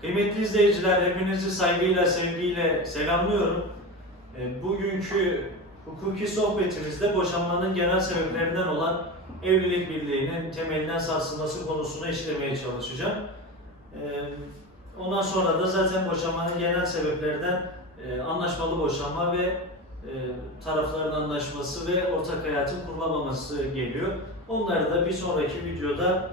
Kıymetli izleyiciler, hepinizi saygıyla, sevgiyle selamlıyorum. E, Bugünkü hukuki sohbetimizde boşanmanın genel sebeplerinden olan evlilik birliğinin temelinden sarsılması konusunu işlemeye çalışacağım. E, Ondan sonra da zaten boşanmanın genel sebeplerinden e, anlaşmalı boşanma ve tarafların anlaşması ve ortak hayatın kurulamaması geliyor. Onları da bir sonraki videoda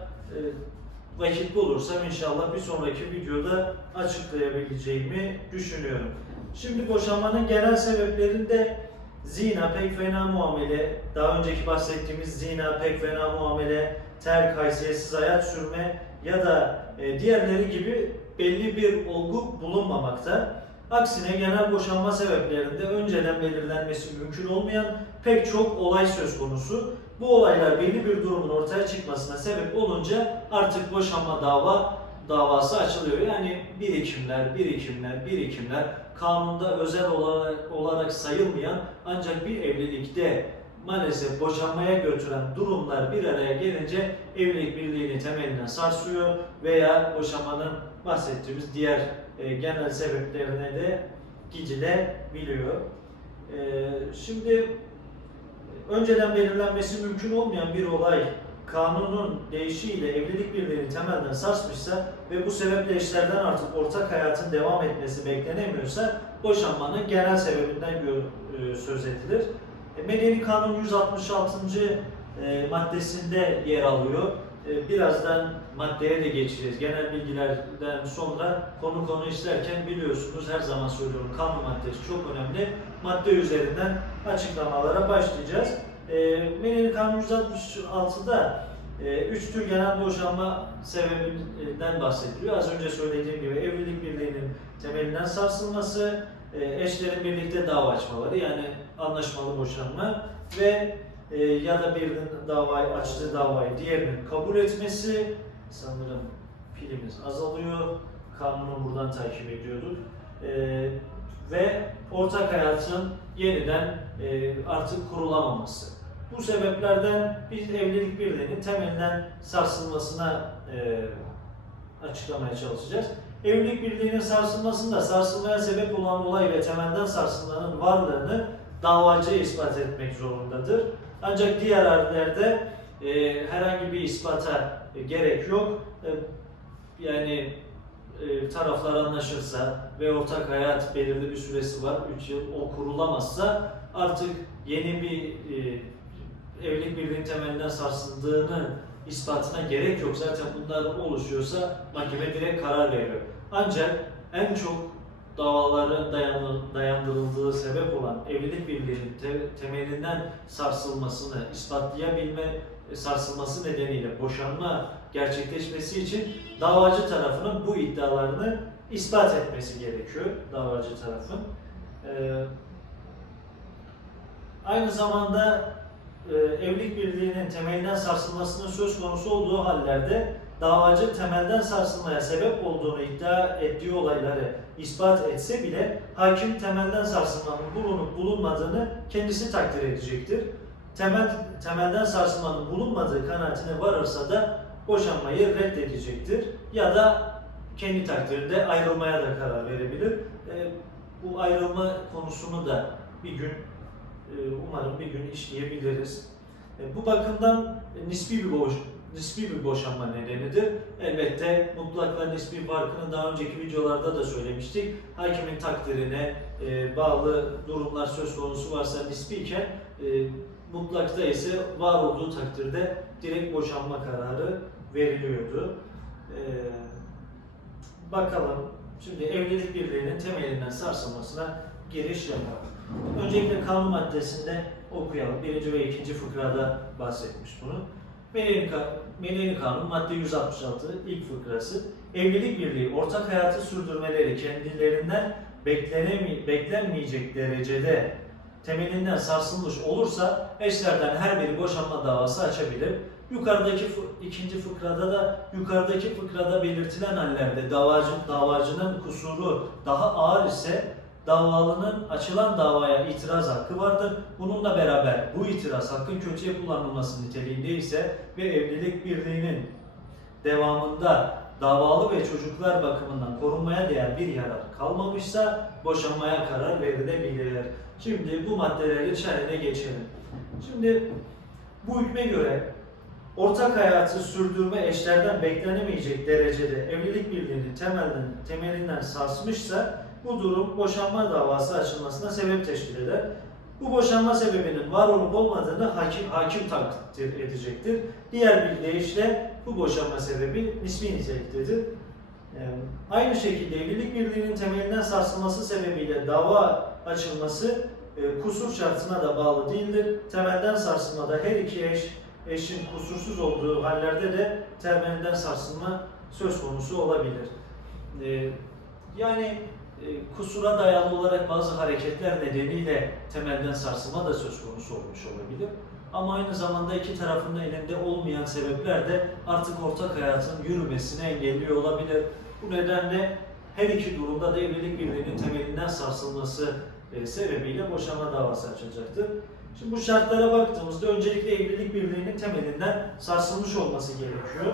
e, vakit bulursam inşallah bir sonraki videoda açıklayabileceğimi düşünüyorum. Şimdi boşanmanın genel sebeplerinde zina, pek fena muamele, daha önceki bahsettiğimiz zina, pek fena muamele, terk, haysiyetsiz hayat sürme ya da e, diğerleri gibi belli bir olgu bulunmamakta. Aksine genel boşanma sebeplerinde önceden belirlenmesi mümkün olmayan pek çok olay söz konusu. Bu olaylar belli bir durumun ortaya çıkmasına sebep olunca artık boşanma dava davası açılıyor. Yani birikimler, birikimler, birikimler kanunda özel olarak, olarak sayılmayan ancak bir evlilikte maalesef boşanmaya götüren durumlar bir araya gelince evlilik birliğini temelinden sarsıyor veya boşanmanın bahsettiğimiz diğer e, genel sebeplerine de gidilebiliyor. E, şimdi önceden belirlenmesi mümkün olmayan bir olay kanunun değişiğiyle evlilik birliğini temelden sarsmışsa ve bu sebeple eşlerden artık ortak hayatın devam etmesi beklenemiyorsa boşanmanın genel sebebinden e, söz edilir. E, Medeni Kanun 166. e, maddesinde yer alıyor. Birazdan maddeye de geçeceğiz. Genel bilgilerden sonra konu konu işlerken biliyorsunuz her zaman söylüyorum kanun maddesi çok önemli. Madde üzerinden açıklamalara başlayacağız. E, Medeni Kanun 166'da e, üç tür genel boşanma sebebinden bahsediliyor. Az önce söylediğim gibi evlilik birliğinin temelinden sarsılması, e, eşlerin birlikte dava açmaları yani anlaşmalı boşanma ve e, ya da birinin davayı açtığı davayı diğerinin kabul etmesi sanırım pilimiz azalıyor. Kanunu buradan takip ediyorduk. E, ve ortak hayatın yeniden e, artık kurulamaması. Bu sebeplerden biz evlilik birliğinin temelinden sarsılmasına e, açıklamaya çalışacağız. Evlilik birliğinin sarsılmasında sarsılmaya sebep olan olay ve temelden sarsılmanın varlığını davacı ispat etmek zorundadır. Ancak diğer hallerde e, herhangi bir ispata e, gerek yok. E, yani taraflar anlaşırsa ve ortak hayat belirli bir süresi var, 3 yıl o kurulamazsa artık yeni bir e, evlilik birliğinin temelinden sarsıldığını ispatına gerek yok. Zaten bunlar oluşuyorsa mahkeme direkt karar veriyor. Ancak en çok davaların dayanı- dayandırıldığı sebep olan evlilik birliğinin te- temelinden sarsılmasını ispatlayabilme e, sarsılması nedeniyle boşanma gerçekleşmesi için davacı tarafının bu iddialarını ispat etmesi gerekiyor davacı tarafın. Ee, aynı zamanda e, evlilik birliğinin temelinden sarsılmasının söz konusu olduğu hallerde davacı temelden sarsılmaya sebep olduğunu iddia ettiği olayları ispat etse bile hakim temelden sarsılmanın bulunup bulunmadığını kendisi takdir edecektir. Temel temelden sarsılmanın bulunmadığı kanaatine varırsa da boşanmayı reddedecektir ya da kendi takdirde ayrılmaya da karar verebilir. E, bu ayrılma konusunu da bir gün e, umarım bir gün işleyebiliriz. E, Bu bakımdan nispi bir boş, nispi bir boşanma nedenidir. Elbette mutlakla nispi farkını daha önceki videolarda da söylemiştik. Hakimin takdirine e, bağlı durumlar söz konusu varsa nispiyken e, mutlakta ise var olduğu takdirde direkt boşanma kararı veriliyordu. E, bakalım şimdi evlilik birliğinin temelinden sarsılmasına giriş yapalım. Öncelikle kanun maddesinde okuyalım. Birinci ve ikinci fıkrada bahsetmiş bunu. Medeni, Ka- Medeni Kanun madde 166 ilk fıkrası. Evlilik birliği ortak hayatı sürdürmeleri kendilerinden beklenemi, beklenmeyecek derecede temelinden sarsılmış olursa eşlerden her biri boşanma davası açabilir. Yukarıdaki ikinci fıkrada da yukarıdaki fıkrada belirtilen hallerde davacı, davacının kusuru daha ağır ise davalının açılan davaya itiraz hakkı vardır. Bununla beraber bu itiraz hakkın kötüye kullanılması niteliğinde ise ve evlilik birliğinin devamında davalı ve çocuklar bakımından korunmaya değer bir yarar kalmamışsa boşanmaya karar verilebilir. Şimdi bu maddeleri şerhine geçelim. Şimdi bu hükme göre ortak hayatı sürdürme eşlerden beklenemeyecek derecede evlilik birliğini temelden, temelinden sarsmışsa bu durum boşanma davası açılmasına sebep teşkil eder. Bu boşanma sebebinin var olup olmadığını hakim, hakim takdir edecektir. Diğer bir deyişle bu boşanma sebebi nispi niteliktedir. Aynı şekilde evlilik birliğinin temelinden sarsılması sebebiyle dava açılması e, kusur şartına da bağlı değildir. Temelden sarsılmada her iki eş eşin kusursuz olduğu hallerde de temelinden sarsılma söz konusu olabilir. Ee, yani e, kusura dayalı olarak bazı hareketler nedeniyle temelden sarsılma da söz konusu olmuş olabilir. Ama aynı zamanda iki tarafın elinde olmayan sebepler de artık ortak hayatın yürümesini engelliyor olabilir. Bu nedenle her iki durumda da evlilik birliğinin temelinden sarsılması e, sebebiyle boşanma davası açılacaktır. Şimdi bu şartlara baktığımızda öncelikle evlilik birliğinin temelinden sarsılmış olması gerekiyor.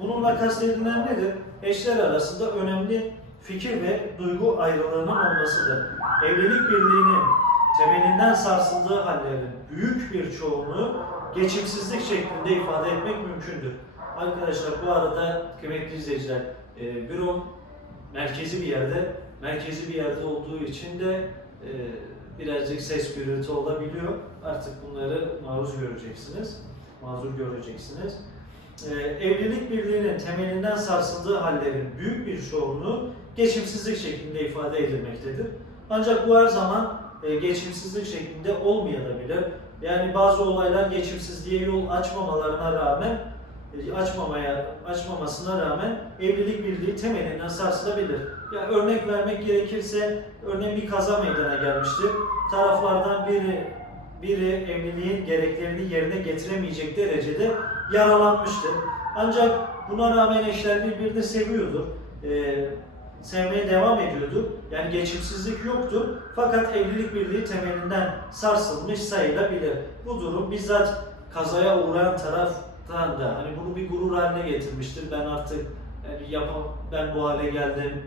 Bununla kastedilen nedir? Eşler arasında önemli fikir ve duygu ayrılığının olmasıdır. Evlilik birliğinin temelinden sarsıldığı hallerin büyük bir çoğunluğu geçimsizlik şeklinde ifade etmek mümkündür. Arkadaşlar bu arada kıymetli izleyiciler, e, bürom merkezi bir yerde, merkezi bir yerde olduğu için de birazcık ses gürültü olabiliyor. Artık bunları maruz göreceksiniz, mazur göreceksiniz. Ee, evlilik birliğinin temelinden sarsıldığı hallerin büyük bir çoğunluğu geçimsizlik şeklinde ifade edilmektedir. Ancak bu her zaman e, geçimsizlik şeklinde olmayabilir. Yani bazı olaylar geçimsizliğe yol açmamalarına rağmen e, açmamaya açmamasına rağmen evlilik birliği temelinden sarsılabilir. Ya örnek vermek gerekirse örneğin bir kaza meydana gelmiştir. Taraflardan biri biri evliliğin gereklerini yerine getiremeyecek derecede yaralanmıştır. Ancak buna rağmen eşler birbirini seviyordur. Ee, sevmeye devam ediyordu. Yani geçimsizlik yoktu. Fakat evlilik birliği temelinden sarsılmış sayılabilir. Bu durum bizzat kazaya uğrayan taraftan da hani bunu bir gurur haline getirmiştir. Ben artık yani yapam, ben bu hale geldim.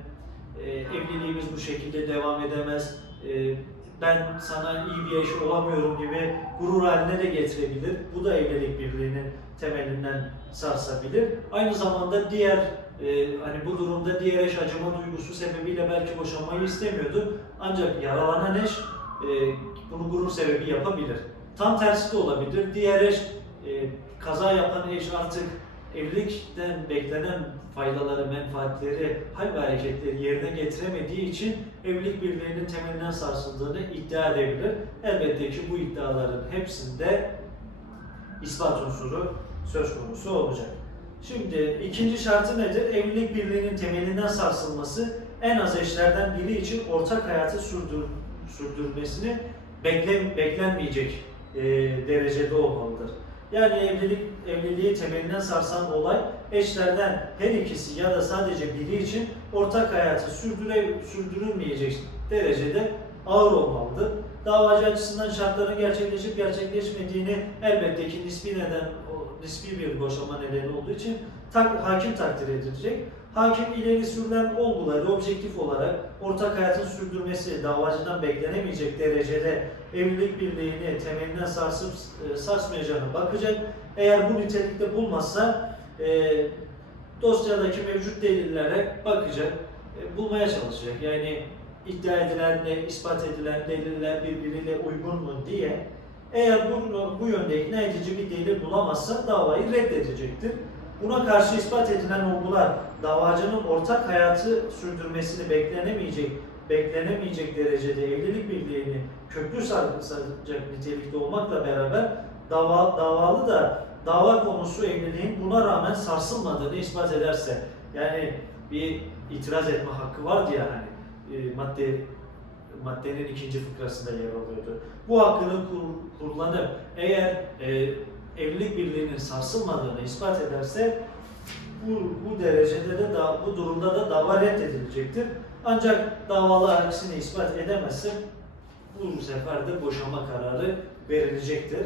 Ee, evliliğimiz bu şekilde devam edemez. Ee, ben sana iyi bir eş olamıyorum gibi gurur haline de getirebilir. Bu da evlilik birliğinin temelinden sarsabilir. Aynı zamanda diğer e, hani bu durumda diğer eş acıma duygusu sebebiyle belki boşanmayı istemiyordu. Ancak yaralanan eş e, bunu gurur sebebi yapabilir. Tam tersi de olabilir. Diğer eş e, kaza yapan eş artık evlilikten beklenen faydaları, menfaatleri, hal ve hareketleri yerine getiremediği için evlilik birliğinin temelinden sarsıldığını iddia edebilir. Elbette ki bu iddiaların hepsinde ispat unsuru söz konusu olacak. Şimdi ikinci şartı nedir? Evlilik birliğinin temelinden sarsılması en az eşlerden biri için ortak hayatı sürdür, sürdürmesini beklen, beklenmeyecek e, derecede olmalıdır. Yani evlilik evliliği temelinden sarsan olay eşlerden her ikisi ya da sadece biri için ortak hayatı sürdüre, sürdürülmeyecek derecede ağır olmalıdır. Davacı açısından şartların gerçekleşip gerçekleşmediğini elbette ki nispi neden, nispi bir boşanma nedeni olduğu için tak, hakim takdir edilecek. Hakim ileri sürülen olguları objektif olarak ortak hayatın sürdürmesi davacıdan beklenemeyecek derecede evlilik birliğini temelinden sarsıp e, sarsmayacağına bakacak. Eğer bu nitelikte bulmazsa e, dosyadaki mevcut delillere bakacak, e, bulmaya çalışacak. Yani iddia edilenle ispat edilen deliller birbiriyle uygun mu diye eğer bunu bu yönde ikna edici bir delil bulamazsa davayı reddedecektir. Buna karşı ispat edilen olgular davacının ortak hayatı sürdürmesini beklenemeyecek beklenemeyecek derecede evlilik birliğini köklü saracak nitelikte olmakla beraber dava, davalı da dava konusu evliliğin buna rağmen sarsılmadığını ispat ederse yani bir itiraz etme hakkı vardı ya hani e, madde maddenin ikinci fıkrasında yer alıyordu. Bu hakkını kur, kullanıp eğer e, evlilik birliğinin sarsılmadığını ispat ederse bu, bu derecede de da, bu durumda da dava reddedilecektir. Ancak davalı aksini ispat edemezse bu sefer de boşanma kararı verilecektir.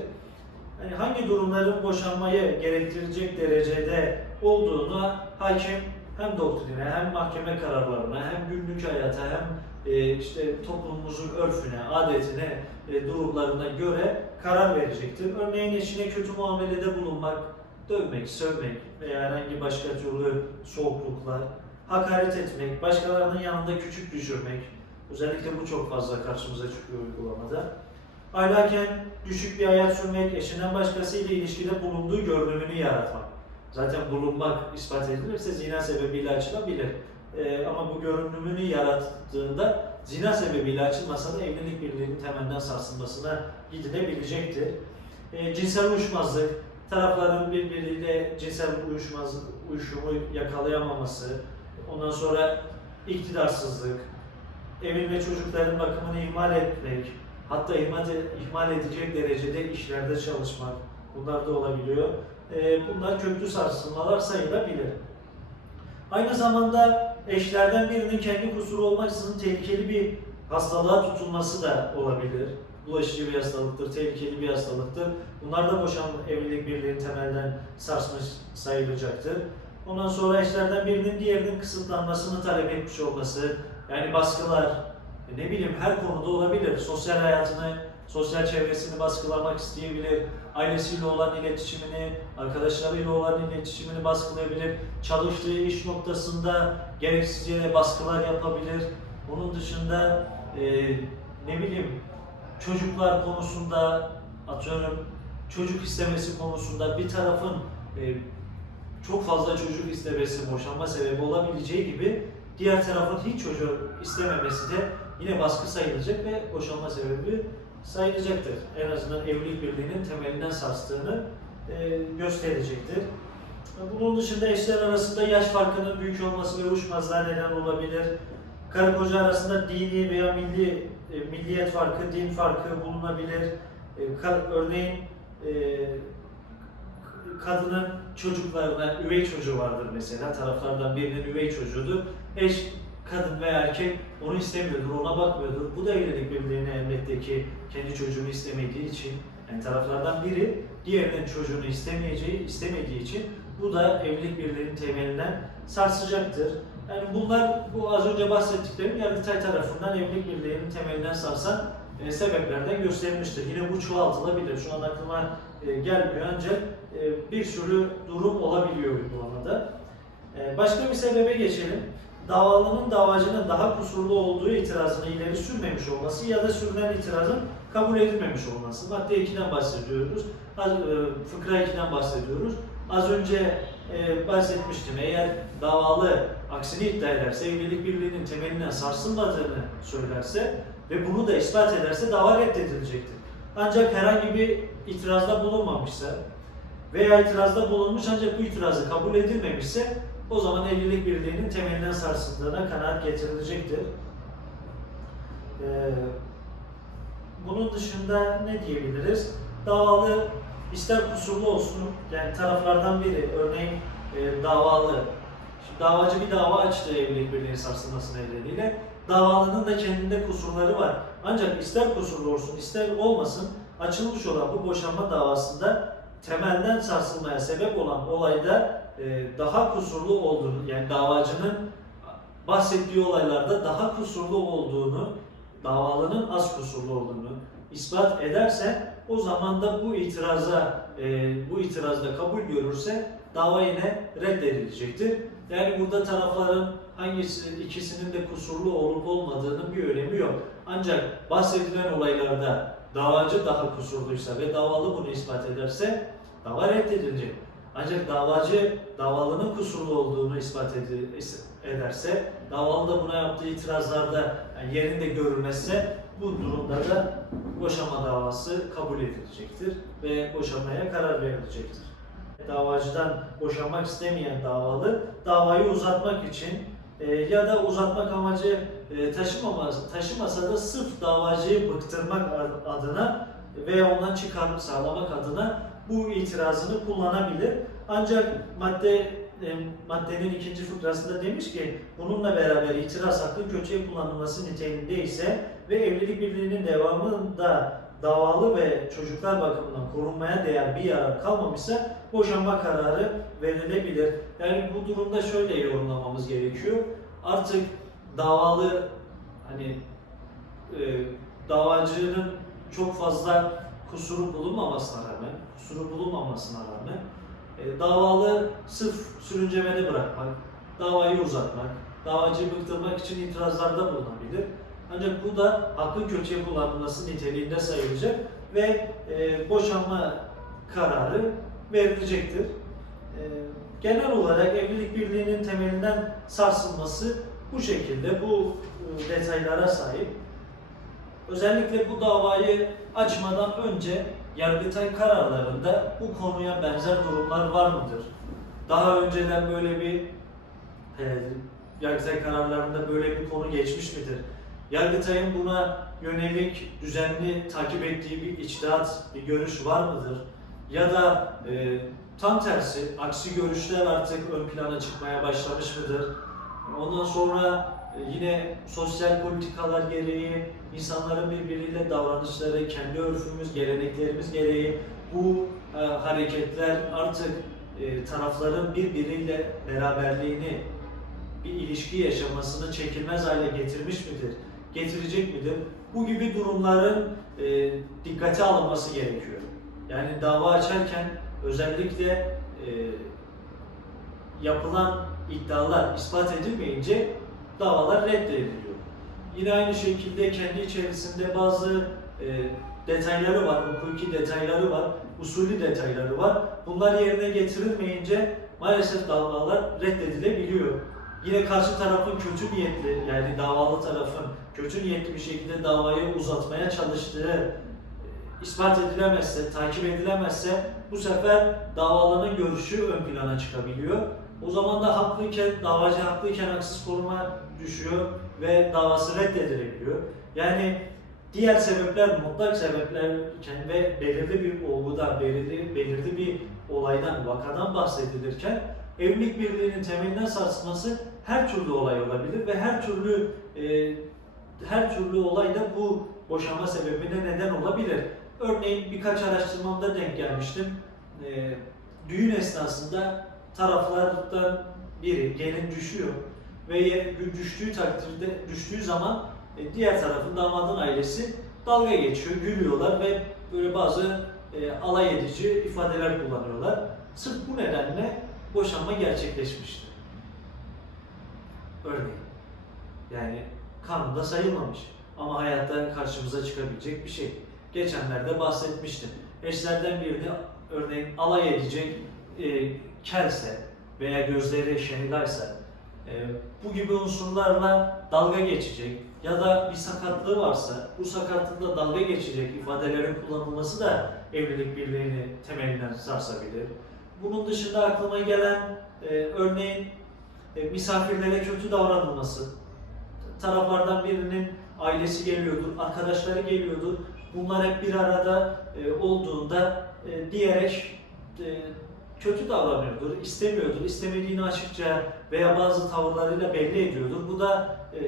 Yani hangi durumların boşanmayı gerektirecek derecede olduğuna hakim hem doktrine hem mahkeme kararlarına hem günlük hayata hem e, işte toplumumuzun örfüne, adetine, e, durumlarına göre karar verecektir. Örneğin eşine kötü muamelede bulunmak, dövmek, sövmek veya herhangi başka türlü soğukluklar, hakaret etmek, başkalarının yanında küçük düşürmek, özellikle bu çok fazla karşımıza çıkıyor uygulamada. Ahlaken düşük bir hayat sürmek, eşinden başkasıyla ilişkide bulunduğu görünümünü yaratmak. Zaten bulunmak ispat edilirse zina sebebiyle açılabilir. Ee, ama bu görünümünü yarattığında zina sebebiyle açılmasa da evlilik birliğinin temelden sarsılmasına gidilebilecektir. Ee, cinsel uyuşmazlık, tarafların birbiriyle cinsel uyuşmaz, uyuşumu yakalayamaması, ondan sonra iktidarsızlık, evin ve çocukların bakımını ihmal etmek, hatta ihmal, ihmal edecek derecede işlerde çalışmak, bunlar da olabiliyor. Ee, bunlar köklü sarsılmalar sayılabilir. Aynı zamanda eşlerden birinin kendi kusuru olmaksızın tehlikeli bir hastalığa tutulması da olabilir. Bulaşıcı bir hastalıktır, tehlikeli bir hastalıktır. Bunlar da boşanma evlilik birliğini temelden sarsmış sayılacaktır. Ondan sonra eşlerden birinin diğerinin kısıtlanmasını talep etmiş olması, yani baskılar, e, ne bileyim her konuda olabilir. Sosyal hayatını, sosyal çevresini baskılamak isteyebilir, ailesiyle olan iletişimini, arkadaşlarıyla olan iletişimini baskılayabilir, çalıştığı iş noktasında gereksiz yere baskılar yapabilir. Onun dışında e, ne bileyim çocuklar konusunda atıyorum çocuk istemesi konusunda bir tarafın e, çok fazla çocuk istemesi boşanma sebebi olabileceği gibi diğer tarafın hiç çocuk istememesi de yine baskı sayılacak ve boşanma sebebi sayılacaktır. En azından evlilik birliğinin temelinden sarstığını e, gösterecektir. Bunun dışında eşler arasında yaş farkının büyük olması ve uyuşmazlığa neden olabilir. Karı koca arasında dini veya milli e, milliyet farkı, din farkı bulunabilir. E, ka- örneğin e, kadının çocuklarına üvey çocuğu vardır mesela. Taraflardan birinin üvey çocuğudur. Eş kadın veya erkek onu istemiyordur, ona bakmıyordur. Bu da evlilik birliğine elbette ki kendi çocuğunu istemediği için, yani taraflardan biri diğerinin çocuğunu istemeyeceği, istemediği için bu da evlilik birliğinin temelinden sarsacaktır. Yani bunlar bu az önce bahsettiklerim Yargıtay tarafından evlilik birliğinin temelinden sarsan e, sebeplerden gösterilmiştir. Yine bu çoğaltılabilir. Şu an aklıma e, gelmiyor ancak e, bir sürü durum olabiliyor uygulamada. E, başka bir sebebe geçelim. Davalının davacının daha kusurlu olduğu itirazını ileri sürmemiş olması ya da sürülen itirazın kabul edilmemiş olması. Madde 2'den bahsediyoruz. Az, e, fıkra 2'den bahsediyoruz. Az önce e, bahsetmiştim. Eğer davalı aksini iddia ederse, evlilik birliğinin temelinden sarsılmadığını söylerse ve bunu da ispat ederse dava reddedilecektir. Ancak herhangi bir itirazda bulunmamışsa veya itirazda bulunmuş ancak bu itirazı kabul edilmemişse o zaman evlilik birliğinin temelinden sarsıldığına kanaat getirilecektir. Ee, bunun dışında ne diyebiliriz? Davalı ister kusurlu olsun, yani taraflardan biri, örneğin e, davalı, Şimdi davacı bir dava açtı evlilik birliğinin sarsılması nedeniyle. Davalının da kendinde kusurları var. Ancak ister kusurlu olsun, ister olmasın, açılmış olan bu boşanma davasında temelden sarsılmaya sebep olan olayda daha kusurlu olduğunu, yani davacının bahsettiği olaylarda daha kusurlu olduğunu, davalının az kusurlu olduğunu ispat ederse o zaman da bu itiraza, e, bu itirazda kabul görürse dava yine reddedilecektir. Yani burada tarafların hangisi ikisinin de kusurlu olup olmadığının bir önemi yok. Ancak bahsedilen olaylarda davacı daha kusurluysa ve davalı bunu ispat ederse dava reddedilecek. Ancak davacı davalının kusurlu olduğunu ispat ederse, davalı da buna yaptığı itirazlarda yani yerinde görülmezse bu durumda da boşanma davası kabul edilecektir ve boşanmaya karar verilecektir. Davacıdan boşanmak istemeyen davalı davayı uzatmak için e, ya da uzatmak amacı e, taşımamaz, taşımasa da sırf davacıyı bıktırmak adına veya ondan çıkarlık sağlamak adına bu itirazını kullanabilir. Ancak madde e, maddenin ikinci fıkrasında demiş ki bununla beraber itiraz hakkı kötüye kullanılması niteliğinde ise ve evlilik birliğinin devamında davalı ve çocuklar bakımından korunmaya değer bir yarar kalmamışsa boşanma kararı verilebilir. Yani bu durumda şöyle yorumlamamız gerekiyor. Artık davalı hani e, davacının çok fazla kusuru bulunmamasına rağmen, kusuru bulunmamasına rağmen e, davalı sırf sürüncemede bırakmak, davayı uzatmak, davacıyı bıktırmak için itirazlarda bulunabilir. Ancak bu da hakkın kötüye kullanılması niteliğinde sayılacak ve e, boşanma kararı verilecektir. E, genel olarak evlilik birliğinin temelinden sarsılması bu şekilde, bu e, detaylara sahip. Özellikle bu davayı açmadan önce Yargıtay kararlarında bu konuya benzer durumlar var mıdır? Daha önceden böyle bir e, Yargıtay kararlarında böyle bir konu geçmiş midir? Yargıtay'ın buna yönelik düzenli takip ettiği bir içtihat, bir görüş var mıdır? Ya da e, tam tersi, aksi görüşler artık ön plana çıkmaya başlamış mıdır? Ondan sonra yine sosyal politikalar gereği, insanların birbiriyle davranışları, kendi örfümüz, geleneklerimiz gereği bu e, hareketler artık e, tarafların birbiriyle beraberliğini, bir ilişki yaşamasını çekilmez hale getirmiş midir? Getirecek midir? Bu gibi durumların e, dikkate alınması gerekiyor. Yani dava açarken özellikle e, yapılan iddialar ispat edilmeyince davalar reddediliyor. Yine aynı şekilde kendi içerisinde bazı e, detayları var, hukuki detayları var, usulü detayları var. Bunlar yerine getirilmeyince maalesef davalar reddedilebiliyor. Yine karşı tarafın kötü niyetli, yani davalı tarafın kötü niyetli bir şekilde davayı uzatmaya çalıştığı e, ispat edilemezse, takip edilemezse bu sefer davalının görüşü ön plana çıkabiliyor. O zaman da haklıyken, davacı haklıyken haksız koruma düşüyor ve davası reddedilebiliyor. Yani diğer sebepler mutlak sebeplerken ve belirli bir olgudan, belirli, belirli bir olaydan, vakadan bahsedilirken evlilik birliğinin temelinden sarsılması her türlü olay olabilir ve her türlü e, her türlü olay da bu boşanma sebebine neden olabilir. Örneğin birkaç araştırmamda denk gelmiştim. E, düğün esnasında taraflardan biri gelin düşüyor ve düştüğü takdirde düştüğü zaman e, diğer tarafın damadın ailesi dalga geçiyor, gülüyorlar ve böyle bazı e, alay edici ifadeler kullanıyorlar. Sırf bu nedenle boşanma gerçekleşmişti. Örneğin. Yani kanunda sayılmamış ama hayatta karşımıza çıkabilecek bir şey. Geçenlerde bahsetmiştim. Eşlerden birini örneğin alay edecek e, kelse veya gözleri şenilaysa bu gibi unsurlarla dalga geçecek ya da bir sakatlığı varsa bu sakatlıkla dalga geçecek ifadelerin kullanılması da evlilik birliğini temelinden sarsabilir. Bunun dışında aklıma gelen e, örneğin e, misafirlere kötü davranılması, taraflardan birinin ailesi geliyordur, arkadaşları geliyordur. Bunlar hep bir arada e, olduğunda e, diğer eş e, kötü davranıyordur, istemiyordur, istemediğini açıkça veya bazı tavırlarıyla belli ediyordur. Bu da e,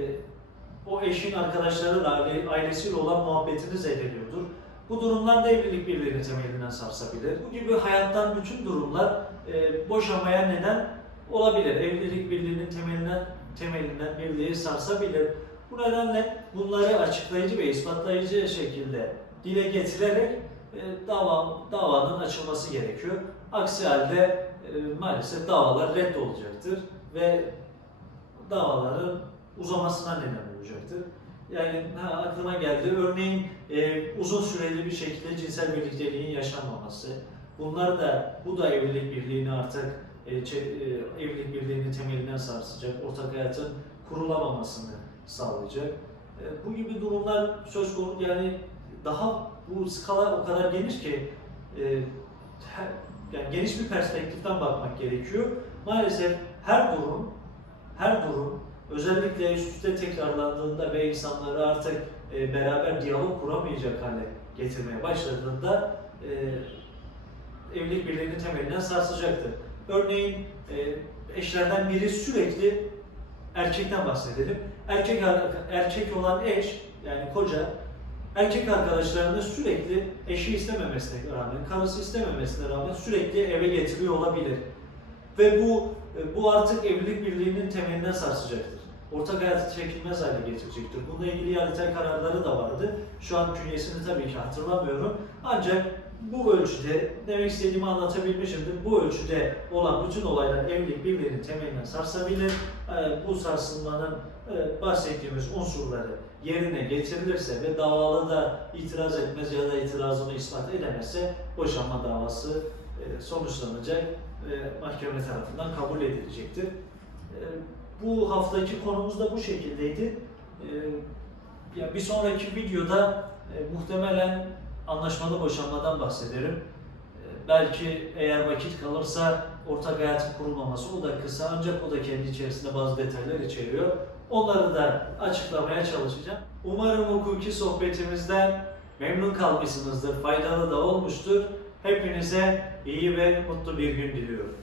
o eşin arkadaşlarıyla, aile- ailesiyle olan muhabbetini zedeliyordur. Bu durumlar da evlilik birliğini temelinden sarsabilir. Bu gibi hayattan bütün durumlar e, boşamaya neden olabilir. Evlilik birliğinin temelinden temelinden birliği sarsabilir. Bu nedenle bunları açıklayıcı ve ispatlayıcı şekilde dile getirerek e, dava, davanın açılması gerekiyor. Aksi halde e, maalesef davalar reddolacaktır ve davaların uzamasına neden olacaktır. Yani ha, aklıma geldi. Örneğin e, uzun süreli bir şekilde cinsel birlikteliğin yaşanmaması. Bunlar da bu da evlilik birliğini artık e, e, evlilik birliğinin temelinden sarsacak, ortak hayatın kurulamamasını sağlayacak. E, bu gibi durumlar söz konusu yani daha bu skala o kadar geniş ki e, her- yani geniş bir perspektiften bakmak gerekiyor. Maalesef her durum her durum özellikle üst üste tekrarlandığında ve insanları artık e, beraber diyalog kuramayacak hale getirmeye başladığında e, evlilik birliğinin temelinden sarsacaktır. Örneğin e, eşlerden biri sürekli erkekten bahsedelim. Erkek erkek olan eş yani koca erkek arkadaşlarını sürekli eşi istememesine rağmen, karısı istememesine rağmen sürekli eve getiriyor olabilir. Ve bu e, bu artık evlilik birliğinin temelinden sarsacaktır. Ortak hayatı çekilmez hale getirecektir. Bununla ilgili yargıtay kararları da vardı. Şu an künyesini tabii ki hatırlamıyorum. Ancak bu ölçüde, demek istediğimi anlatabilmişimdir. Bu ölçüde olan bütün olaylar evlilik birliğinin temelinden sarsabilir. E, Bu sarsılmanın bahsettiğimiz unsurları yerine getirilirse ve davalı da itiraz etmez ya da itirazını ispat edemezse boşanma davası e, sonuçlanacak ve mahkeme tarafından kabul edilecektir. E, Bu haftaki konumuz da bu şekildeydi. E, Ya bir sonraki videoda muhtemelen anlaşmalı boşanmadan bahsederim. Belki eğer vakit kalırsa ortak hayatın kurulmaması o da kısa ancak o da kendi içerisinde bazı detaylar içeriyor. Onları da açıklamaya çalışacağım. Umarım hukuki sohbetimizden memnun kalmışsınızdır, faydalı da olmuştur. Hepinize iyi ve mutlu bir gün diliyorum.